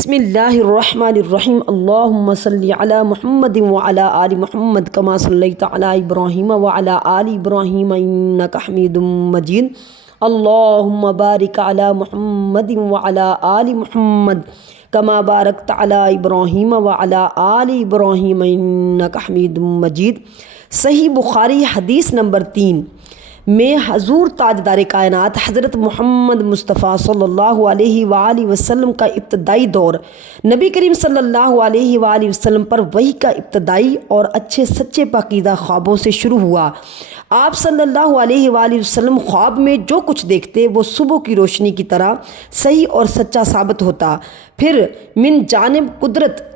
بسم اللہ الرحمن الرحیم اللہم صلی علی محمد وعلی آل محمد کما صلیت علی ابراہیم وعلی آل ابراہیم انک حمید مجید اللہم بارک علی محمد وعلی آل محمد کما بارکت علی ابراہیم وعلی آل ابراہیم انک حمید مجید۔ صحیح بخاری حدیث نمبر 3 میں حضور تاجدار کائنات حضرت محمد مصطفیٰ صلی اللہ علیہ وآلہ وسلم کا ابتدائی دور، نبی کریم صلی اللہ علیہ وآلہ وسلم پر وحی کا ابتدائی اور اچھے سچے پاکیزہ خوابوں سے شروع ہوا۔ آپ صلی اللہ علیہ وآلہ وسلم خواب میں جو کچھ دیکھتے وہ صبح کی روشنی کی طرح صحیح اور سچا ثابت ہوتا۔ پھر من جانب قدرت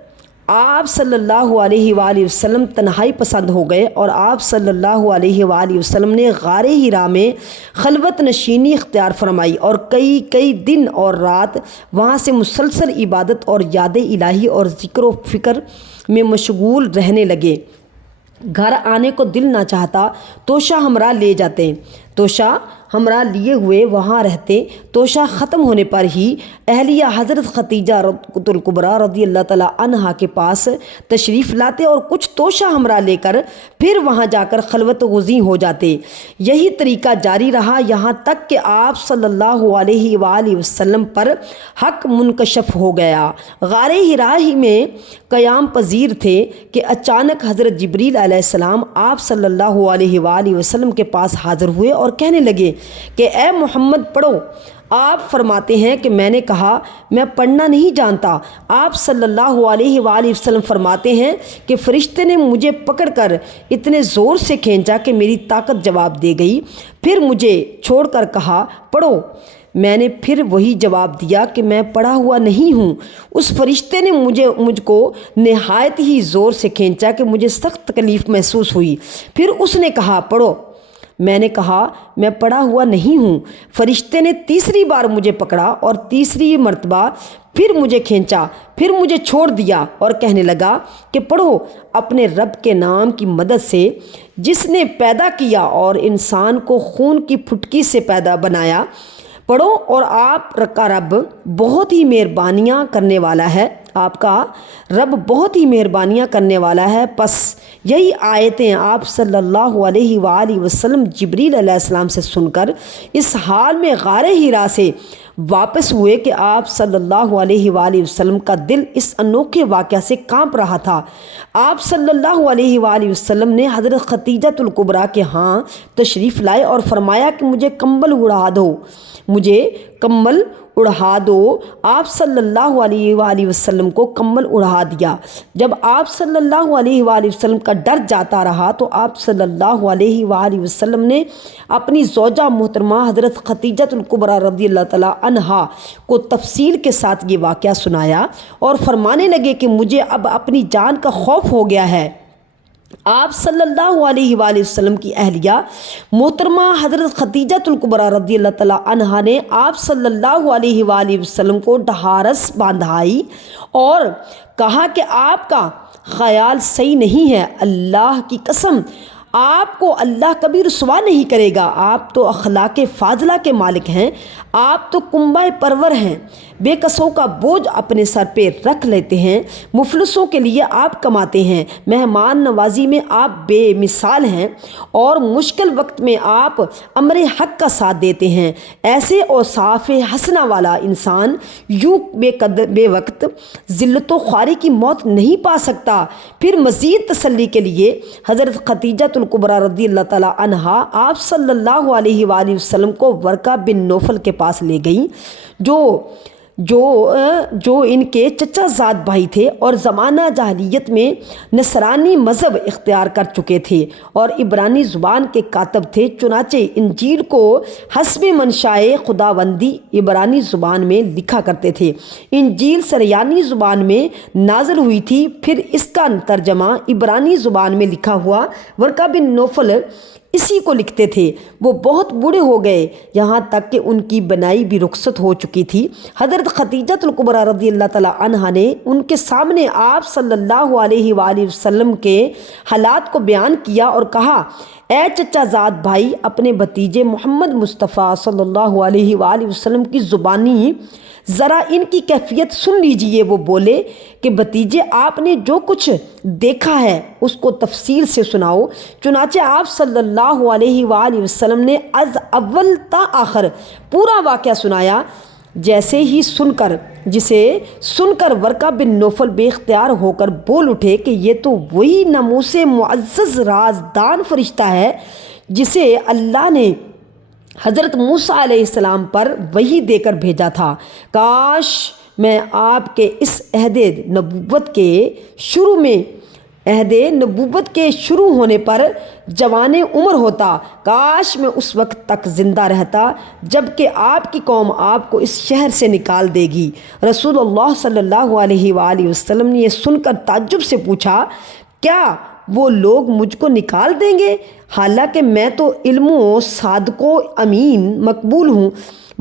آپ صلی اللہ علیہ وآلہ وسلم تنہائی پسند ہو گئے اور آپ صلی اللہ علیہ وآلہ وسلم نے غار حرا میں خلوت نشینی اختیار فرمائی اور کئی دن اور رات وہاں سے مسلسل عبادت اور یاد الہی اور ذکر و فکر میں مشغول رہنے لگے۔ گھر آنے کو دل نہ چاہتا، توشہ ہمراہ لے جاتے، توشہ ہمراہ لیے ہوئے وہاں رہتے۔ توشہ ختم ہونے پر ہی اہلیہ حضرت خدیجہ الکبریٰ رضی اللہ تعالیٰ عنہا کے پاس تشریف لاتے اور کچھ توشہ ہمراہ لے کر پھر وہاں جا کر خلوت گزیں ہو جاتے۔ یہی طریقہ جاری رہا یہاں تک کہ آپ صلی اللہ علیہ وآلہ وسلم پر حق منکشف ہو گیا۔ غار حرا ہی میں قیام پذیر تھے کہ اچانک حضرت جبریل علیہ السلام آپ صلی اللہ علیہ وآلہ وسلم کے پاس حاضر ہوئے اور کہنے لگے کہ اے محمد پڑھو۔ آپ فرماتے ہیں کہ میں نے کہا میں پڑھنا نہیں جانتا۔ آپ صلی اللہ علیہ وآلہ وسلم فرماتے ہیں کہ فرشتے نے مجھے پکڑ کر اتنے زور سے کھینچا کہ میری طاقت جواب دے گئی، پھر مجھے چھوڑ کر کہا پڑھو۔ میں نے پھر وہی جواب دیا کہ میں پڑھا ہوا نہیں ہوں۔ اس فرشتے نے مجھ کو نہایت ہی زور سے کھینچا کہ مجھے سخت تکلیف محسوس ہوئی۔ پھر اس نے کہا پڑھو۔ میں نے کہا میں پڑھا ہوا نہیں ہوں۔ فرشتے نے تیسری بار مجھے پکڑا اور تیسری مرتبہ پھر مجھے کھینچا، پھر مجھے چھوڑ دیا اور کہنے لگا کہ پڑھو اپنے رب کے نام کی مدد سے جس نے پیدا کیا اور انسان کو خون کی پھٹکی سے پیدا بنایا، پڑھو اور آپ کا رب بہت ہی مہربانیاں کرنے والا ہے، آپ کا رب بہت ہی مہربانیاں کرنے والا ہے۔ پس یہی آیتیں آپ صلی اللہ علیہ وآلہ وسلم جبریل علیہ السلام سے سن کر اس حال میں غار حرا سے واپس ہوئے کہ آپ صلی اللہ علیہ وآلہ وسلم کا دل اس انوکھے واقعہ سے کانپ رہا تھا۔ آپ صلی اللہ علیہ وآلہ وسلم نے حضرت خدیجہ الکبریٰ کے ہاں تشریف لائے اور فرمایا کہ مجھے کمبل اڑا دو، مجھے کمبل اڑا دو۔ آپ صلی اللہ علیہ وآلہ وسلم کو کمبل اڑا دیا۔ جب آپ صلی اللہ علیہ وآلہ وسلم کا ڈر جاتا رہا تو آپ صلی اللہ علیہ وآلہ وسلم نے اپنی زوجہ محترمہ حضرت خدیجہ الکبریٰ رضی اللہ تعالیٰ عنہا کو تفصیل کے ساتھ یہ واقعہ سنایا اور فرمانے لگے کہ مجھے اب اپنی جان کا خوف ہو گیا ہے۔ آپ صلی اللہ علیہ وآلہ وسلم کی اہلیہ محترمہ حضرت خدیجہ الکبریٰ رضی اللہ تعالیٰ عنہا نے آپ صلی اللہ علیہ وآلہ وسلم کو ڈھارس باندھائی اور کہا کہ آپ کا خیال صحیح نہیں ہے، اللہ کی قسم آپ کو اللہ کبھی رسوا نہیں کرے گا۔ آپ تو اخلاق فاضلہ کے مالک ہیں، آپ تو کنبہ پرور ہیں، بے کسوں کا بوجھ اپنے سر پہ رکھ لیتے ہیں، مفلسوں کے لیے آپ کماتے ہیں، مہمان نوازی میں آپ بے مثال ہیں اور مشکل وقت میں آپ امر حق کا ساتھ دیتے ہیں۔ ایسے اوصاف حسنہ والا انسان یوں بے وقت ذلت و خواری کی موت نہیں پا سکتا۔ پھر مزید تسلی کے لیے حضرت خدیجہ الکبریٰ رضی اللہ تعالیٰ عنہا آپ صلی اللہ علیہ وآلہ وسلم کو ورقہ بن نوفل کے پاس لے گئیں جو ان کے چچا زاد بھائی تھے اور زمانہ جاہلیت میں نصرانی مذہب اختیار کر چکے تھے اور عبرانی زبان کے کاتب تھے، چنانچہ انجیل کو حسب منشائے خداوندی عبرانی زبان میں لکھا کرتے تھے۔ انجیل سریانی زبان میں نازل ہوئی تھی، پھر اس کا ترجمہ عبرانی زبان میں لکھا ہوا ورقہ بن نوفل اسی کو لکھتے تھے۔ وہ بہت بوڑھے ہو گئے، یہاں تک کہ ان کی بنائی بھی رخصت ہو چکی تھی۔ حضرت خدیجہ الکبریٰ رضی اللہ تعالیٰ عنہا نے ان کے سامنے آپ صلی اللہ علیہ وآلہ وسلم کے حالات کو بیان کیا اور کہا اے چچا زاد بھائی، اپنے بھتیجے محمد مصطفیٰ صلی اللہ علیہ وآلہ وسلم کی زبانی ذرا ان کی کیفیت سن لیجئے۔ وہ بولے کہ بھتیجے آپ نے جو کچھ دیکھا ہے اس کو تفصیل سے سناؤ۔ چنانچہ آپ صلی اللہ علیہ وآلہ وسلم نے از اول تا آخر پورا واقعہ سنایا۔ جسے سن کر ورقہ بن نوفل بے اختیار ہو کر بول اٹھے کہ یہ تو وہی ناموس معزز رازدان فرشتہ ہے جسے اللہ نے حضرت موسیٰ علیہ السلام پر وحی دے کر بھیجا تھا۔ کاش میں آپ کے اس عہد نبوت کے شروع ہونے پر جوان عمر ہوتا، کاش میں اس وقت تک زندہ رہتا جب کہ آپ کی قوم آپ کو اس شہر سے نکال دے گی۔ رسول اللہ صلی اللہ علیہ وآلہ وسلم نے یہ سن کر تعجب سے پوچھا، کیا وہ لوگ مجھ کو نکال دیں گے حالانکہ میں تو علم و صادق و امین مقبول ہوں؟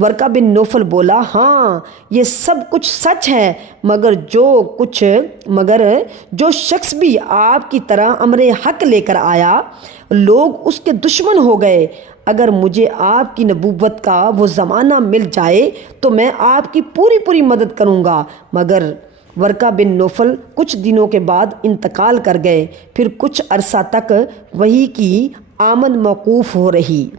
ورقہ بن نوفل بولا، ہاں یہ سب کچھ سچ ہے، مگر جو شخص بھی آپ کی طرح امر حق لے کر آیا لوگ اس کے دشمن ہو گئے۔ اگر مجھے آپ کی نبوت کا وہ زمانہ مل جائے تو میں آپ کی پوری مدد کروں گا۔ مگر ورقہ بن نوفل کچھ دنوں کے بعد انتقال کر گئے۔ پھر کچھ عرصہ تک وحی کی آمد موقوف ہو رہی۔